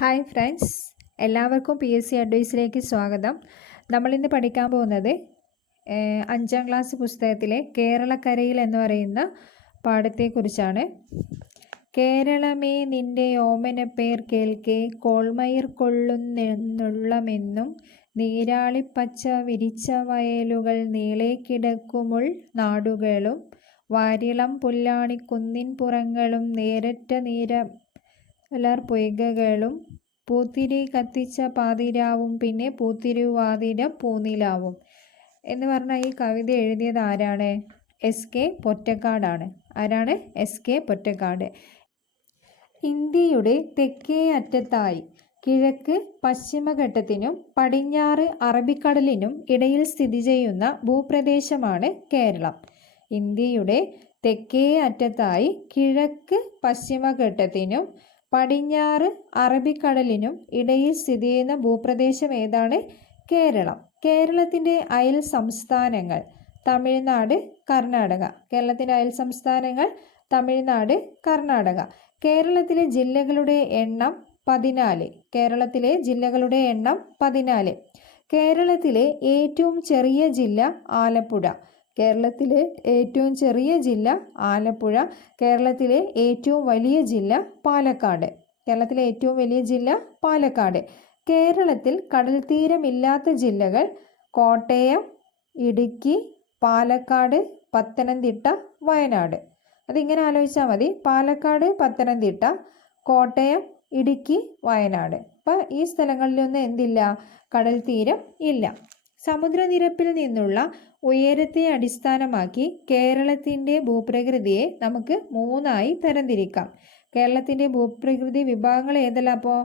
Hi friends, എല്ലാവർക്കും PSC അഡ്വൈസിലേക്ക് സ്വാഗതം. നമ്മളിന്ന് പഠിക്കാൻ പോകുന്നത് 5ാം ക്ലാസ് പുസ്തകത്തിലെ കേരളക്കരയിൽ എന്ന് പറയുന്ന പാഠത്തെക്കുറിച്ചാണ്. കേരളമേ നിന്റെ ഓമനപ്പേർ കേൾക്കെ, കോൾമയിർ കൊള്ളുന്നെന്നുള്ളമെന്നും നീരാളിപ്പച്ച വിരിച്ച വയലുകൾ നീളെ കിടക്കുമുൾ നാടുകളും വാരിളം പുല്ലാണിക്കുന്നിൻ പുറങ്ങളും നേരറ്റ പൊയ്കകളും പൂത്തിരി കത്തിച്ച പാതിരാവും പിന്നെ പൂത്തിരുവാതിര പൂനിലാവും എന്ന് പറഞ്ഞ ഈ കവിത എഴുതിയത് ആരാണ്? SK പൊറ്റക്കാടാണ്. ആരാണ്? SK പൊറ്റക്കാട്. ഇന്ത്യയുടെ തെക്കേ അറ്റത്തായി കിഴക്ക് പശ്ചിമഘട്ടത്തിനും പടിഞ്ഞാറ് അറബിക്കടലിനും ഇടയിൽ സ്ഥിതി ചെയ്യുന്ന ഭൂപ്രദേശമാണ് കേരളം. ഇന്ത്യയുടെ തെക്കേ അറ്റത്തായി കിഴക്ക് പശ്ചിമഘട്ടത്തിനും പടിഞ്ഞാറ് അറബിക്കടലിനും ഇടയിൽ സ്ഥിതി ചെയ്യുന്ന ഭൂപ്രദേശം ഏതാണ്? കേരളം. കേരളത്തിൻ്റെ അയൽ സംസ്ഥാനങ്ങൾ തമിഴ്നാട്, കർണാടക. കേരളത്തിൻ്റെ അയൽ സംസ്ഥാനങ്ങൾ തമിഴ്നാട്, കർണാടക. കേരളത്തിലെ ജില്ലകളുടെ എണ്ണം 14. കേരളത്തിലെ ജില്ലകളുടെ എണ്ണം 14. കേരളത്തിലെ ഏറ്റവും ചെറിയ ജില്ല ആലപ്പുഴ. കേരളത്തിലെ ഏറ്റവും ചെറിയ ജില്ല ആലപ്പുഴ. കേരളത്തിലെ ഏറ്റവും വലിയ ജില്ല പാലക്കാട്. കേരളത്തിലെ ഏറ്റവും വലിയ ജില്ല പാലക്കാട്. കേരളത്തിൽ കടൽ തീരമില്ലാത്ത ജില്ലകൾ കോട്ടയം, ഇടുക്കി, പാലക്കാട്, പത്തനംതിട്ട, വയനാട്. അതിങ്ങനെ ആലോചിച്ചാൽ മതി. പാലക്കാട്, പത്തനംതിട്ട, കോട്ടയം, ഇടുക്കി, വയനാട്. അപ്പം ഈ സ്ഥലങ്ങളിലൊന്നും എന്തില്ല? കടൽ തീരം ഇല്ല. സമുദ്രനിരപ്പിൽ നിന്നുള്ള ഉയരത്തെ അടിസ്ഥാനമാക്കി കേരളത്തിൻ്റെ ഭൂപ്രകൃതിയെ നമുക്ക് 3ആയി തരംതിരിക്കാം. കേരളത്തിൻ്റെ ഭൂപ്രകൃതി വിഭാഗങ്ങൾ ഏതെല്ലാം? അപ്പോൾ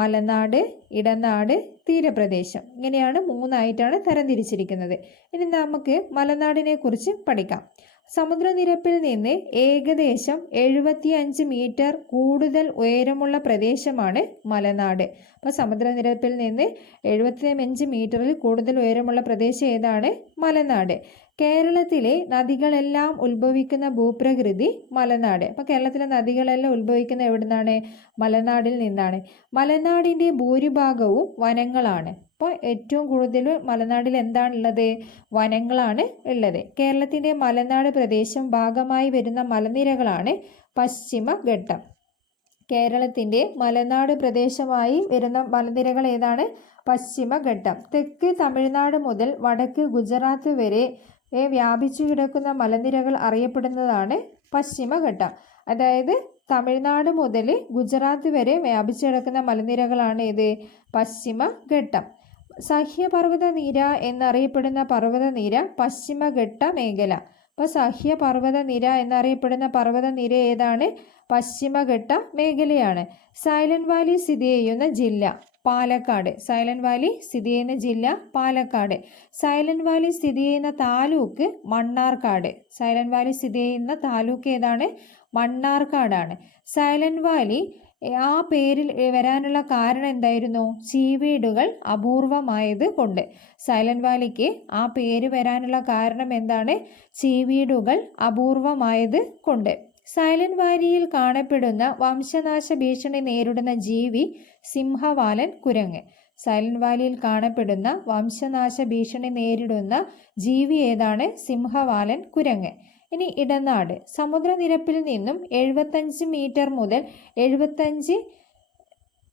മലനാട്, ഇടനാട്, തീരപ്രദേശം. ഇങ്ങനെയാണ് 3ആയിട്ടാണ് തരംതിരിച്ചിരിക്കുന്നത്. ഇനി നമുക്ക് മലനാടിനെ കുറിച്ച് പഠിക്കാം. സമുദ്രനിരപ്പിൽ നിന്ന് ഏകദേശം 75 മീറ്റർ കൂടുതൽ ഉയരമുള്ള പ്രദേശമാണ് മലനാട്. അപ്പോൾ സമുദ്രനിരപ്പിൽ നിന്ന് 75 മീറ്ററിൽ കൂടുതൽ ഉയരമുള്ള പ്രദേശം ഏതാണ്? മലനാട്. കേരളത്തിലെ നദികളെല്ലാം ഉത്ഭവിക്കുന്ന ഭൂപ്രകൃതി മലനാട്. അപ്പോൾ കേരളത്തിലെ നദികളെല്ലാം ഉത്ഭവിക്കുന്ന എവിടെ നിന്നാണ്? മലനാടിൽ നിന്നാണ്. മലനാടിൻ്റെ ഭൂരിഭാഗവും വനങ്ങളാണ്. അപ്പോൾ ഏറ്റവും കൂടുതൽ മലനാടിൽ എന്താണുള്ളത്? വനങ്ങളാണ് ഉള്ളത്. കേരളത്തിൻ്റെ മലനാട് പ്രദേശം ഭാഗമായി വരുന്ന മലനിരകളാണ് പശ്ചിമഘട്ടം. കേരളത്തിൻ്റെ മലനാട് പ്രദേശമായി വരുന്ന മലനിരകൾ ഏതാണ്? പശ്ചിമഘട്ടം. തെക്ക് തമിഴ്നാട് മുതൽ വടക്ക് ഗുജറാത്ത് വരെ വ്യാപിച്ചു കിടക്കുന്ന മലനിരകൾ അറിയപ്പെടുന്നതാണ് പശ്ചിമഘട്ടം. അതായത് തമിഴ്നാട് മുതൽ ഗുജറാത്ത് വരെ വ്യാപിച്ചു കിടക്കുന്ന മലനിരകളാണ് ഏത്? പശ്ചിമഘട്ടം. സഹ്യപർവ്വത നിര എന്നറിയപ്പെടുന്ന പർവ്വതനിര പശ്ചിമഘട്ട മേഖല. അപ്പോൾ സഹ്യപർവ്വത നിര എന്നറിയപ്പെടുന്ന പർവ്വതനിര ഏതാണ്? പശ്ചിമഘട്ട മേഖലയാണ്. സൈലന്റ് വാലി സ്ഥിതി ചെയ്യുന്ന ജില്ല പാലക്കാട്. സൈലന്റ് വാലി സ്ഥിതി ചെയ്യുന്ന ജില്ല പാലക്കാട്. സൈലന്റ് വാലി സ്ഥിതി ചെയ്യുന്ന താലൂക്ക് മണ്ണാർക്കാട്. സൈലന്റ് വാലി സ്ഥിതി ചെയ്യുന്ന താലൂക്ക് ഏതാണ്? മണ്ണാർക്കാടാണ്. സൈലന്റ് വാലി ആ പേരിൽ വരാനുള്ള കാരണം എന്തായിരുന്നു? ചീവീടുകൾ അപൂർവമായത് കൊണ്ട്. സൈലന്റ് വാലിക്ക് ആ പേര് വരാനുള്ള കാരണം എന്താണ്? ചീവീടുകൾ അപൂർവമായത് കൊണ്ട്. സൈലന്റ് വാലിയിൽ കാണപ്പെടുന്ന വംശനാശ ഭീഷണി നേരിടുന്ന ജീവി സിംഹവാലൻ കുരങ്ങ്. സൈലന്റ് വാലിയിൽ കാണപ്പെടുന്ന വംശനാശ ഭീഷണി നേരിടുന്ന ജീവി ഏതാണ്? സിംഹവാലൻ കുരങ്ങ്. ഇനി ഇടനാട്. സമുദ്രനിരപ്പിൽ നിന്നും 75 മീറ്റർ മുതൽ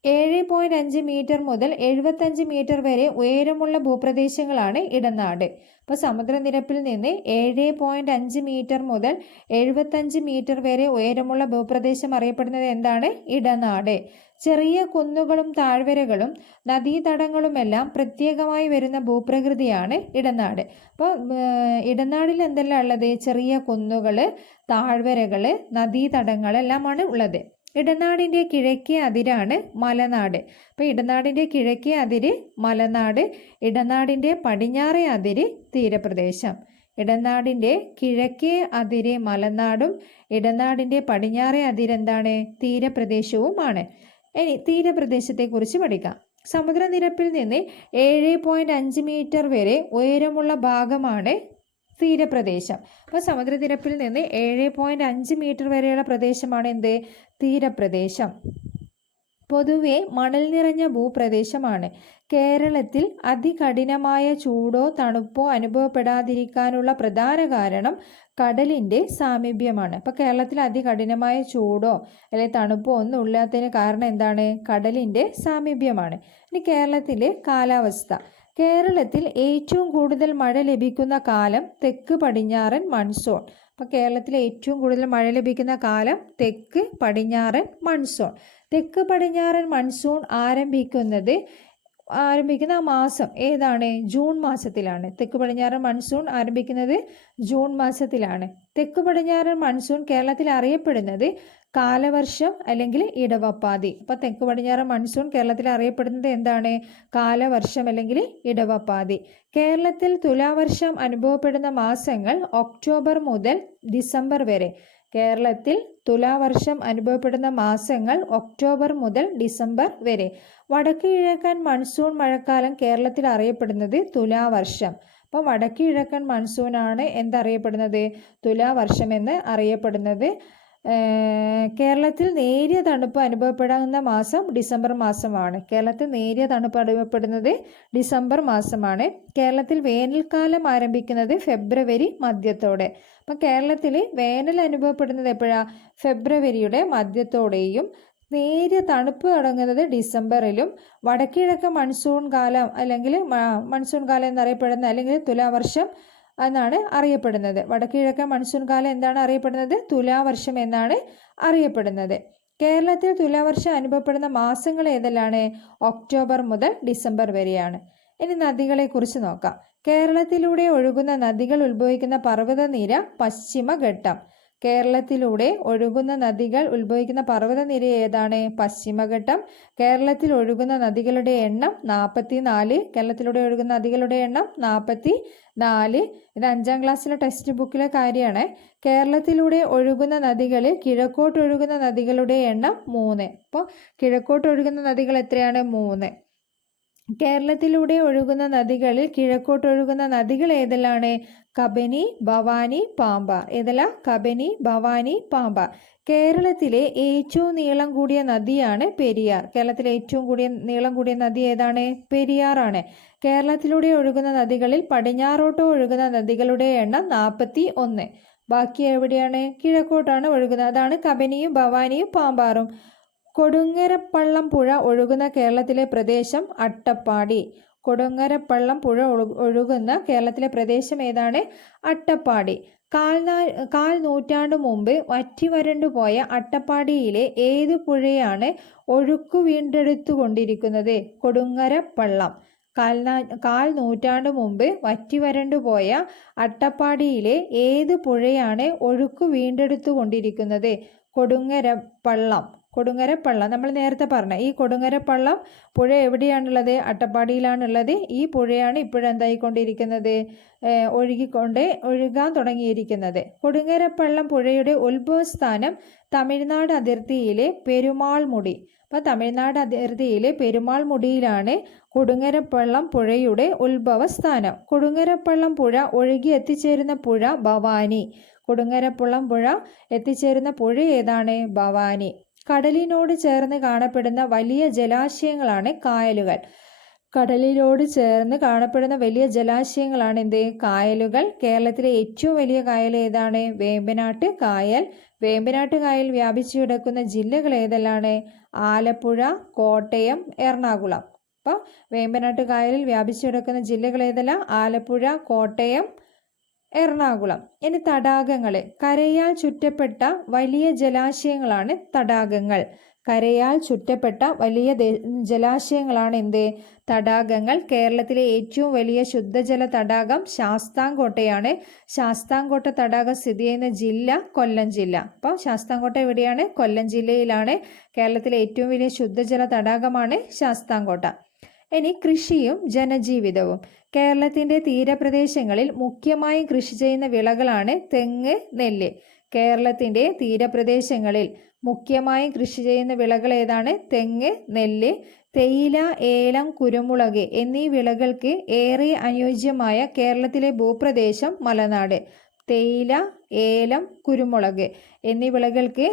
7.5 മീറ്റർ മുതൽ 75 മീറ്റർ വരെ ഉയരമുള്ള ഭൂപ്രദേശങ്ങളാണ് ഇടനാട്. അപ്പോൾ സമുദ്രനിരപ്പിൽ നിന്ന് 7.5 മീറ്റർ മുതൽ 75 മീറ്റർ വരെ ഉയരമുള്ള ഭൂപ്രദേശം അറിയപ്പെടുന്നത് എന്താണ്? ഇടനാട്. ചെറിയ കുന്നുകളും താഴ്വരകളും നദീതടങ്ങളുമെല്ലാം പ്രത്യേകമായി വരുന്ന ഭൂപ്രകൃതിയാണ് ഇടനാട്. അപ്പോൾ ഇടനാടിൽ എന്തെല്ലാം ഉള്ളത്? ചെറിയ കുന്നുകൾ, താഴ്വരകൾ, നദീതടങ്ങളെല്ലാമാണ് ഉള്ളത്. ഇടനാടിൻ്റെ കിഴക്കേ അതിരാണ് മലനാട്. അപ്പോൾ ഇടനാടിൻ്റെ കിഴക്കേ അതിര് മലനാട്. ഇടനാടിൻ്റെ പടിഞ്ഞാറേ അതിര് തീരപ്രദേശം. ഇടനാടിൻ്റെ കിഴക്കേ അതിര് മലനാടും ഇടനാടിൻ്റെ പടിഞ്ഞാറേ അതിരെന്താണ്? തീരപ്രദേശവുമാണ്. ഇനി തീരപ്രദേശത്തെക്കുറിച്ച് പഠിക്കാം. സമുദ്രനിരപ്പിൽ നിന്ന് 7.5 മീറ്റർ വരെ ഉയരമുള്ള ഭാഗമാണ് തീരപ്രദേശം. അപ്പോൾ സമുദ്രനിരപ്പിൽ നിന്ന് 7.5 മീറ്റർ വരെയുള്ള പ്രദേശമാണ് എന്ത്? തീരപ്രദേശം. പൊതുവെ മണൽ നിറഞ്ഞ ഭൂപ്രദേശമാണ്. കേരളത്തിൽ അതികഠിനമായ ചൂടോ തണുപ്പോ അനുഭവപ്പെടാതിരിക്കാനുള്ള പ്രധാന കാരണം കടലിൻ്റെ സാമീപ്യമാണ്. അപ്പോൾ കേരളത്തിൽ അതികഠിനമായ ചൂടോ അല്ലെങ്കിൽ തണുപ്പോ ഒന്നും ഇല്ലാത്തതിന് കാരണം എന്താണ്? കടലിൻ്റെ സാമീപ്യമാണ്. ഇനി കേരളത്തിലെ കാലാവസ്ഥ. കേരളത്തിൽ ഏറ്റവും കൂടുതൽ മഴ ലഭിക്കുന്ന കാലം തെക്ക് പടിഞ്ഞാറൻ മൺസൂൺ. അപ്പോൾ കേരളത്തിൽ ഏറ്റവും കൂടുതൽ മഴ ലഭിക്കുന്ന കാലം തെക്ക് പടിഞ്ഞാറൻ മൺസൂൺ. തെക്ക് പടിഞ്ഞാറൻ മൺസൂൺ ആരംഭിക്കുന്ന മാസം ഏതാണ്? ജൂൺ മാസത്തിലാണ്. തെക്ക് പടിഞ്ഞാറൻ മൺസൂൺ ആരംഭിക്കുന്നത് ജൂൺ മാസത്തിലാണ്. തെക്ക് പടിഞ്ഞാറൻ മൺസൂൺ കേരളത്തിൽ അറിയപ്പെടുന്നത് കാലവർഷം അല്ലെങ്കിൽ ഇടവപ്പാതി. അപ്പോൾ തെക്ക് പടിഞ്ഞാറൻ മൺസൂൺ കേരളത്തിൽ അറിയപ്പെടുന്നത് എന്താണ്? കാലവർഷം അല്ലെങ്കിൽ ഇടവപ്പാതി. കേരളത്തിൽ തുലാവർഷം അനുഭവപ്പെടുന്ന മാസങ്ങൾ ഒക്ടോബർ മുതൽ ഡിസംബർ വരെ. കേരളത്തിൽ തുലാവർഷം അനുഭവപ്പെടുന്ന മാസങ്ങൾ ഒക്ടോബർ മുതൽ ഡിസംബർ വരെ. വടക്ക് കിഴക്കൻ മൺസൂൺ മഴക്കാലം കേരളത്തിൽ അറിയപ്പെടുന്നത് തുലാവർഷം. അപ്പോൾ വടക്ക് കിഴക്കൻ മൺസൂണാണ് എന്തറിയപ്പെടുന്നത്? തുലാവർഷം എന്ന് അറിയപ്പെടുന്നത്. കേരളത്തിൽ നേരിയ തണുപ്പ് അനുഭവപ്പെടുന്ന മാസം ഡിസംബർ മാസമാണ്. കേരളത്തിൽ നേരിയ തണുപ്പ് അനുഭവപ്പെടുന്നത് ഡിസംബർ മാസമാണ്. കേരളത്തിൽ വേനൽക്കാലം ആരംഭിക്കുന്നത് ഫെബ്രുവരി മധ്യത്തോടെ. അപ്പം കേരളത്തിൽ വേനൽ അനുഭവപ്പെടുന്നത് എപ്പോഴാണ്? ഫെബ്രുവരിയുടെ മധ്യത്തോടെയും നേരിയ തണുപ്പ് തുടങ്ങുന്നത് ഡിസംബറിലും. വടക്കിഴക്കൻ മൺസൂൺ കാലം അല്ലെങ്കിൽ മൺസൂൺ കാലം എന്നറിയപ്പെടുന്ന അല്ലെങ്കിൽ തുലാവർഷം എന്നാണ് അറിയപ്പെടുന്നത്. വടക്കിഴക്കൻ മൺസൂൺ കാലം എന്താണ് അറിയപ്പെടുന്നത്? തുലാവർഷം എന്നാണ് അറിയപ്പെടുന്നത്. കേരളത്തിൽ തുലാവർഷം അനുഭവപ്പെടുന്ന മാസങ്ങൾ ഏതെല്ലാണ്? ഒക്ടോബർ മുതൽ ഡിസംബർ വരെയാണ്. ഇനി നദികളെക്കുറിച്ച് നോക്കാം. കേരളത്തിലൂടെ ഒഴുകുന്ന നദികൾ ഉത്ഭവിക്കുന്ന പർവ്വതനിര പശ്ചിമഘട്ടം. കേരളത്തിലൂടെ ഒഴുകുന്ന നദികൾ ഉത്ഭവിക്കുന്ന പർവ്വതനിര ഏതാണ്? പശ്ചിമഘട്ടം. കേരളത്തിൽ ഒഴുകുന്ന നദികളുടെ എണ്ണം 44. കേരളത്തിലൂടെ ഒഴുകുന്ന നദികളുടെ എണ്ണം 44. ഇത് 5ാം ക്ലാസ്സിലെ ടെക്സ്റ്റ് ബുക്കിലെ കാര്യമാണ്. കേരളത്തിലൂടെ ഒഴുകുന്ന നദികളിൽ കിഴക്കോട്ട് ഒഴുകുന്ന നദികളുടെ എണ്ണം 3. അപ്പോൾ കിഴക്കോട്ട് ഒഴുകുന്ന നദികൾ എത്രയാണ്? 3. കേരളത്തിലൂടെ ഒഴുകുന്ന നദികളിൽ കിഴക്കോട്ട് ഒഴുകുന്ന നദികൾ ഏതെല്ലാണ്? കബനി, ഭവാനി, പാമ്പാർ. ഏതെല്ലാം? കബനി, ഭവാനി, പാമ്പാർ. കേരളത്തിലെ ഏറ്റവും നീളം കൂടിയ നദിയാണ് പെരിയാർ. കേരളത്തിലെ ഏറ്റവും നീളം കൂടിയ നദി ഏതാണ്? പെരിയാറാണ്. കേരളത്തിലൂടെ ഒഴുകുന്ന നദികളിൽ പടിഞ്ഞാറോട്ട് ഒഴുകുന്ന നദികളുടെ എണ്ണം 41. ബാക്കി എവിടെയാണ്? കിഴക്കോട്ടാണ് ഒഴുകുന്നത്. അതാണ് കബനിയും ഭവാനിയും പാമ്പാറും. കൊടുങ്ങരപ്പള്ളം പുഴ ഒഴുകുന്ന കേരളത്തിലെ പ്രദേശം അട്ടപ്പാടി. കൊടുങ്ങരപ്പള്ളം പുഴ ഒഴുകുന്ന കേരളത്തിലെ പ്രദേശം ഏതാണ്? അട്ടപ്പാടി. കാൽ നൂറ്റാണ്ടു മുമ്പ് വറ്റിവരണ്ടുപോയ അട്ടപ്പാടിയിലെ ഏതു പുഴയാണ് ഒഴുക്കു വീണ്ടെടുത്തുകൊണ്ടിരിക്കുന്നത്? കൊടുങ്ങരപ്പള്ളം. കാൽ നൂറ്റാണ്ടു മുമ്പ് വറ്റിവരണ്ടുപോയ അട്ടപ്പാടിയിലെ ഏത് പുഴയാണ് ഒഴുക്കു വീണ്ടെടുത്തുകൊണ്ടിരിക്കുന്നത്? കൊടുങ്ങരപ്പള്ളം. നമ്മൾ നേരത്തെ പറഞ്ഞ ഈ കൊടുങ്ങരപ്പള്ളം പുഴ എവിടെയാണുള്ളത്? അട്ടപ്പാടിയിലാണുള്ളത്. ഈ പുഴയാണ് ഇപ്പോഴെന്തായിക്കൊണ്ടിരിക്കുന്നത്? ഒഴുകാൻ തുടങ്ങിയിരിക്കുന്നത്. കൊടുങ്ങരപ്പള്ളം പുഴയുടെ ഉത്ഭവസ്ഥാനം തമിഴ്നാട് അതിർത്തിയിലെ പെരുമാൾമുടി. അപ്പോൾ തമിഴ്നാട് അതിർത്തിയിലെ പെരുമാൾമുടിയിലാണ് കൊടുങ്ങരപ്പള്ളം പുഴയുടെ ഉത്ഭവസ്ഥാനം. കൊടുങ്ങരപ്പള്ളം പുഴ ഒഴുകി എത്തിച്ചേരുന്ന പുഴ ഭവാനി. കൊടുങ്ങരപ്പള്ളം പുഴ എത്തിച്ചേരുന്ന പുഴ ഏതാണ്? ഭവാനി. കടലിനോട് ചേർന്ന് കാണപ്പെടുന്ന വലിയ ജലാശയങ്ങളാണ് കായലുകൾ. കടലിനോട് ചേർന്ന് കാണപ്പെടുന്ന വലിയ ജലാശയങ്ങളാണ് എന്ത്? കായലുകൾ. കേരളത്തിലെ ഏറ്റവും വലിയ കായൽ ഏതാണ്? വേമ്പനാട്ട് കായൽ. വേമ്പനാട്ട് കായൽ വ്യാപിച്ചു കിടക്കുന്ന ജില്ലകൾ ഏതെല്ലാണ്? ആലപ്പുഴ, കോട്ടയം, എറണാകുളം. അപ്പോൾ വേമ്പനാട്ട് കായലിൽ വ്യാപിച്ചു കിടക്കുന്ന ജില്ലകൾ ഏതെല്ലാം? ആലപ്പുഴ, കോട്ടയം, എറണാകുളം. ഇനി തടാകങ്ങൾ. കരയാൽ ചുറ്റപ്പെട്ട വലിയ ജലാശയങ്ങളാണ് തടാകങ്ങൾ. കരയാൽ ചുറ്റപ്പെട്ട വലിയ ജലാശയങ്ങളാണ് എന്ത്? തടാകങ്ങൾ. കേരളത്തിലെ ഏറ്റവും വലിയ ശുദ്ധജല തടാകം ശാസ്താംകോട്ടയാണ്. ശാസ്താംകോട്ട തടാകം സ്ഥിതി ചെയ്യുന്ന ജില്ല കൊല്ലം ജില്ല. അപ്പോൾ ശാസ്താംകോട്ട എവിടെയാണ്? കൊല്ലം ജില്ലയിലാണ്. കേരളത്തിലെ ഏറ്റവും വലിയ ശുദ്ധജല തടാകമാണ് ശാസ്താംകോട്ട. ഇനി കൃഷിയും ജനജീവിതവും. കേരളത്തിൻ്റെ തീരപ്രദേശങ്ങളിൽ മുഖ്യമായും കൃഷി ചെയ്യുന്ന വിളകളാണ് തെങ്ങ്, നെല്ല്. കേരളത്തിൻ്റെ തീരപ്രദേശങ്ങളിൽ മുഖ്യമായും കൃഷി ചെയ്യുന്ന വിളകൾ ഏതാണ്? തെങ്ങ്, നെല്ല്. തേയില, ഏലം, കുരുമുളക് എന്നീ വിളകൾക്ക് ഏറെ അനുയോജ്യമായ കേരളത്തിലെ ഭൂപ്രദേശം മലനാട്. തേയില, ഏലം, കുരുമുളക് എന്നീ വിളകൾക്ക്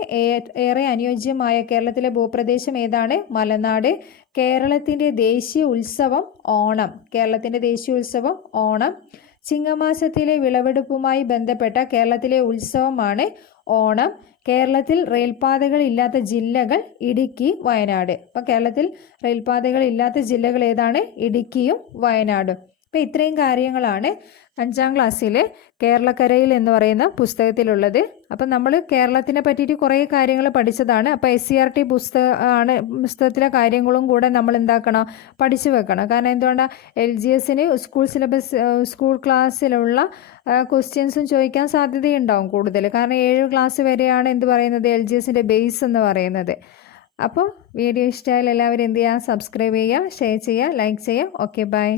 ഏറെ അനുയോജ്യമായ കേരളത്തിലെ ഭൂപ്രദേശം ഏതാണ്? മലനാട്. കേരളത്തിൻ്റെ ദേശീയ ഉത്സവം ഓണം. കേരളത്തിൻ്റെ ദേശീയ ഉത്സവം ഓണം. ചിങ്ങമാസത്തിലെ വിളവെടുപ്പുമായി ബന്ധപ്പെട്ട കേരളത്തിലെ ഉത്സവമാണ് ഓണം. കേരളത്തിൽ റെയിൽപാതകൾ ഇല്ലാത്ത ജില്ലകൾ ഇടുക്കി, വയനാട്. അപ്പോൾ കേരളത്തിൽ റെയിൽപാതകൾ ഇല്ലാത്ത ജില്ലകൾ ഏതാണ്? ഇടുക്കിയും വയനാടും. അപ്പോൾ ഇത്രയും കാര്യങ്ങളാണ് 5ാം ക്ലാസ്സിൽ കേരളക്കരയിൽ എന്ന് പറയുന്ന പുസ്തകത്തിലുള്ളത്. അപ്പം നമ്മൾ കേരളത്തിനെ പറ്റിയിട്ട് കുറേ കാര്യങ്ങൾ പഠിച്ചതാണ്. അപ്പോൾ SCERT പുസ്തകത്തിലെ കാര്യങ്ങളും കൂടെ നമ്മൾ എന്താക്കണം? പഠിച്ചു വെക്കണം. കാരണം എന്തുകൊണ്ടാണ്? LGSന് സ്കൂൾ ക്ലാസ്സിലുള്ള ക്വസ്റ്റ്യൻസും ചോദിക്കാൻ സാധ്യതയുണ്ടാവും കൂടുതൽ. കാരണം 7 ക്ലാസ് വരെയാണ് എന്ത് പറയുന്നത്? LGSൻ്റെ ബേസ് എന്ന് പറയുന്നത്. അപ്പോൾ വീഡിയോ ഇഷ്ടമായാൽ എല്ലാവരും എന്ത് ചെയ്യുക? സബ്സ്ക്രൈബ് ചെയ്യുക, ഷെയർ ചെയ്യുക, ലൈക്ക് ചെയ്യുക. Okay, by.